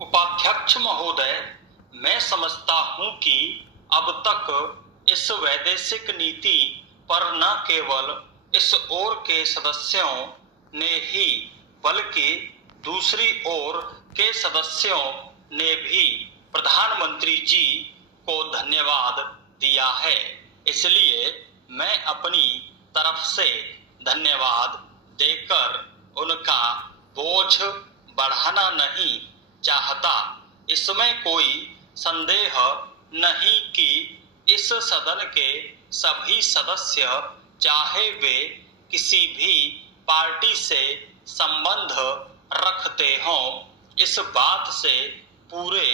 उपाध्यक्ष महोदय, मैं समझता हूं कि अब तक इस वैदेशिक नीति पर न केवल इस ओर के सदस्यों ने ही बल्कि दूसरी ओर के सदस्यों ने भी प्रधानमंत्री जी को धन्यवाद दिया है। इसलिए मैं अपनी तरफ से धन्यवाद देकर उनका बोझ बढ़ाना नहीं चाहता। इसमें कोई संदेह नहीं कि इस सदन के सभी सदस्य, चाहे वे किसी भी पार्टी से संबंध रखते हों, इस बात से पूरे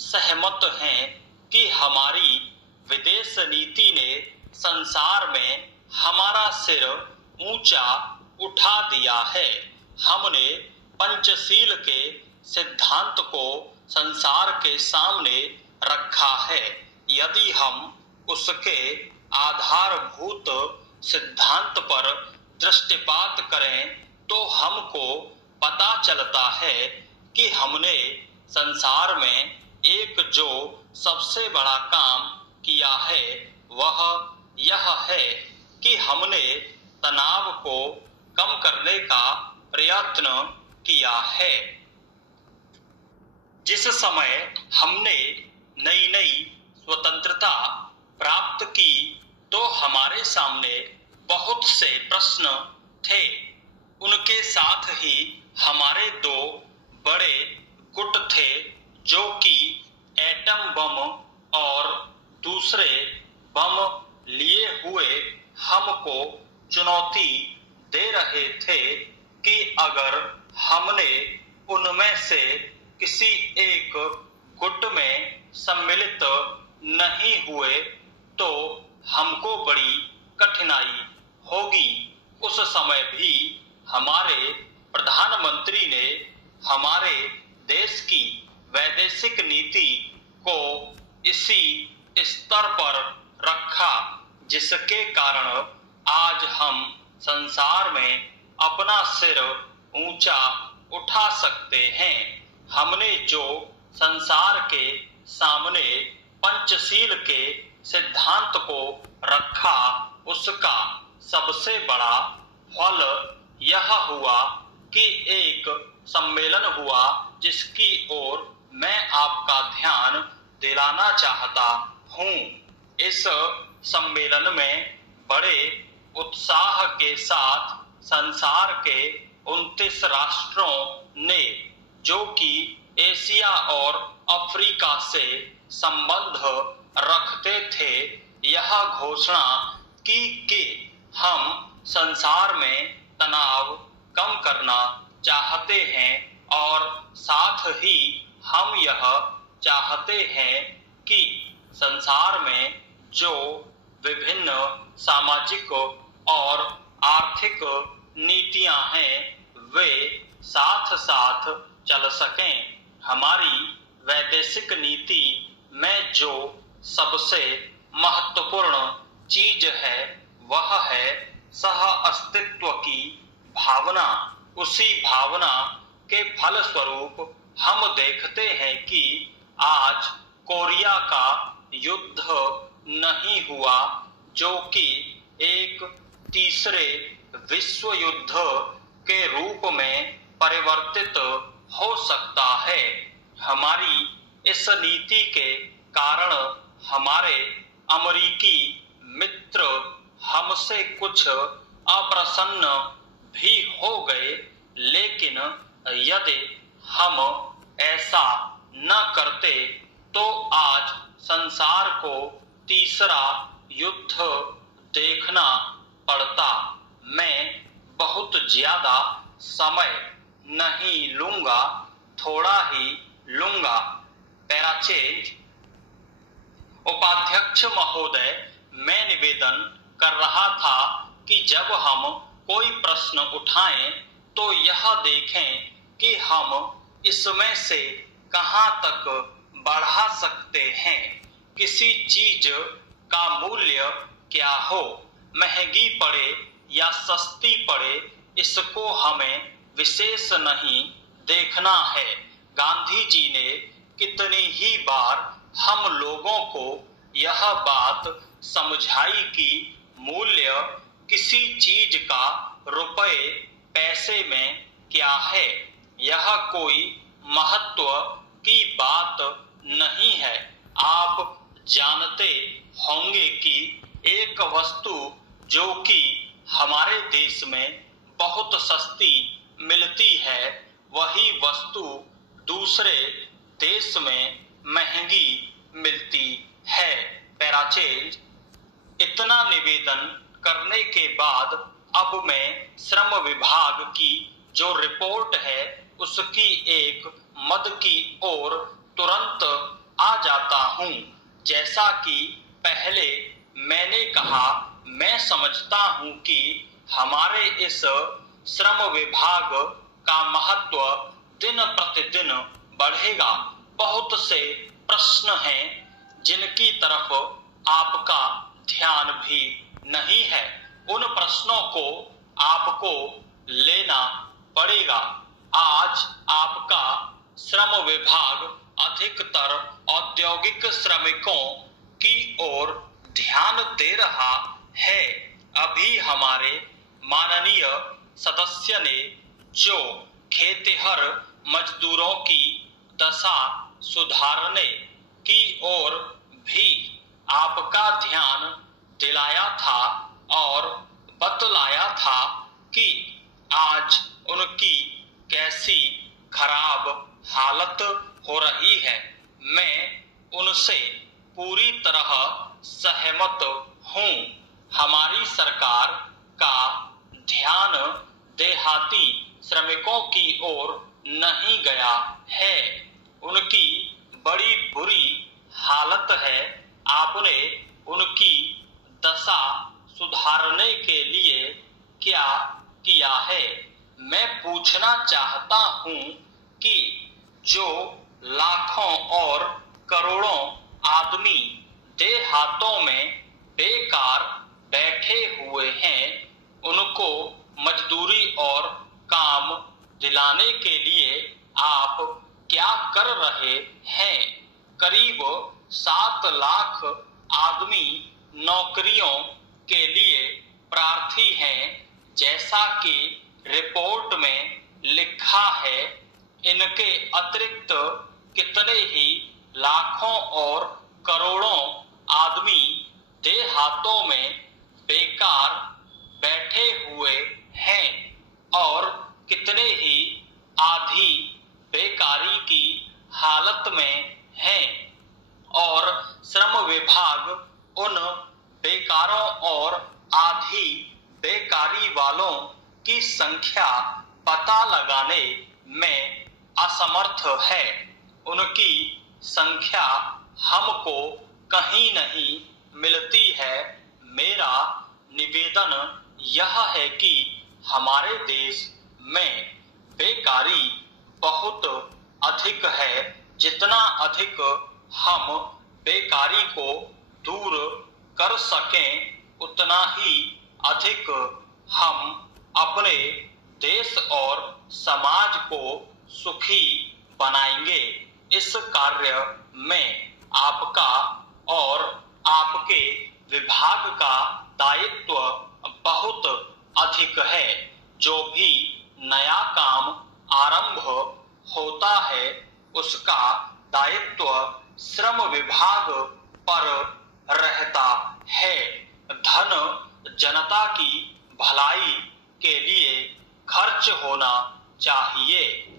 सहमत हैं कि हमारी विदेश नीति ने संसार में हमारा सिर ऊंचा उठा दिया है। हमने पंचशील के सिद्धांत को संसार के सामने रखा है। यदि हम उसके आधारभूत सिद्धांत पर दृष्टिपात करें तो हमको पता चलता है कि हमने संसार में एक जो सबसे बड़ा काम किया है वह यह है कि हमने तनाव को कम करने का प्रयत्न किया है। जिस समय हमने नई नई स्वतंत्रता प्राप्त की तो हमारे सामने बहुत से प्रश्न थे। उनके साथ ही हमारे दो बड़े गुट थे जो कि एटम बम और दूसरे बम लिए हुए हमको चुनौती दे रहे थे कि अगर हमने उनमें से किसी एक गुट में सम्मिलित नहीं हुए तो हमको बड़ी कठिनाई होगी। उस समय भी हमारे प्रधानमंत्री ने हमारे देश की वैदेशिक नीति को इसी स्तर पर रखा जिसके कारण आज हम संसार में अपना सिर ऊंचा उठा सकते हैं। हमने जो संसार के सामने पंचशील के सिद्धांत को रखा उसका सबसे बड़ा फल यह हुआ कि एक सम्मेलन हुआ जिसकी ओर मैं आपका ध्यान दिलाना चाहता हूँ। इस सम्मेलन में बड़े उत्साह के साथ संसार के 29 राष्ट्रों ने, जो कि एशिया और अफ्रीका से संबंध रखते थे, यह घोषणा की कि हम संसार में तनाव कम करना चाहते हैं और साथ ही हम यह चाहते हैं कि संसार में जो विभिन्न सामाजिक और आर्थिक नीतियां हैं वे साथ साथ चल सकें। हमारी वैदेशिक नीति में जो सबसे महत्वपूर्ण चीज है वह है सह अस्तित्व की भावना। उसी भावना के फल स्वरूप हम देखते हैं कि आज कोरिया का युद्ध नहीं हुआ जो कि एक तीसरे विश्व युद्ध के रूप में परिवर्तित हो सकता है। हमारी इस नीति के कारण हमारे अमेरिकी मित्र हमसे कुछ अप्रसन्न भी हो गए, लेकिन यदि हम ऐसा न करते तो आज संसार को तीसरा युद्ध देखना पड़ता। मैं बहुत ज्यादा समय नहीं लूंगा, थोड़ा ही लूंगा। पैराचेज। उपाध्यक्ष महोदय, मैं निवेदन कर रहा था कि जब हम कोई प्रश्न उठाएं तो यह देखें कि हम इसमें से कहां तक बढ़ा सकते हैं। किसी चीज का मूल्य क्या हो, महंगी पड़े या सस्ती पड़े, इसको हमें विशेष नहीं देखना है, गांधी जी ने कितनी ही बार हम लोगों को यह बात समझाई कि मूल्य किसी चीज का रुपए पैसे में क्या है, यह कोई महत्व की बात नहीं है। आप जानते होंगे कि एक वस्तु जो कि हमारे देश में बहुत सस्ती मिलती है, वही वस्तु दूसरे देश में महंगी मिलती है। पैराचेज। इतना निवेदन करने के बाद अब मैं श्रम विभाग की जो रिपोर्ट है उसकी एक मद की ओर तुरंत आ जाता हूं। जैसा कि पहले मैंने कहा, मैं समझता हूं कि हमारे इस श्रम विभाग का महत्व दिन प्रतिदिन बढ़ेगा। बहुत से प्रश्न हैं जिनकी तरफ आपका ध्यान भी नहीं है। उन प्रश्नों को आपको लेना पड़ेगा। आज आपका श्रम विभाग अधिकतर औद्योगिक श्रमिकों की ओर ध्यान दे रहा है। अभी हमारे माननीय सदस्य ने जो खेतिहर मजदूरों की दशा सुधारने की ओर भी आपका ध्यान दिलाया था और बतलाया था कि आज उनकी कैसी खराब हालत हो रही है, मैं उनसे पूरी तरह सहमत हूं। हमारी सरकार का ध्यान देहाती श्रमिकों की ओर नहीं गया है। उनकी बड़ी बुरी हालत है। आपने उनकी दशा सुधारने के लिए क्या किया है? मैं पूछना चाहता हूं कि जो लाखों और करोड़ों आदमी देहातों में बेकार बैठे हुए हैं, उनको मजदूरी और काम दिलाने के लिए आप क्या कर रहे हैं? करीब 7 लाख आदमी नौकरियों के लिए प्रार्थी हैं। जैसा कि रिपोर्ट में लिखा है, इनके अतिरिक्त कितने ही लाखों और करोड़ों आदमी देहातों में बेकार बैठे हुए हैं और कितने ही आधी बेकारी की हालत में हैं। और श्रम विभाग उन बेकारों और आधी बेकारी वालों की संख्या पता लगाने में असमर्थ है। उनकी संख्या हमको कहीं नहीं मिलती है। मेरा निवेदन यह है कि हमारे देश में बेकारी बहुत अधिक है। जितना अधिक हम बेकारी को दूर कर सकें, उतना ही अधिक हम अपने देश और समाज को सुखी बनाएंगे। इस कार्य में आपका और आपके विभाग का दायित्व बहुत अधिक है। जो भी नया काम आरंभ होता है, उसका दायित्व श्रम विभाग पर रहता है। धन जनता की भलाई के लिए खर्च होना चाहिए।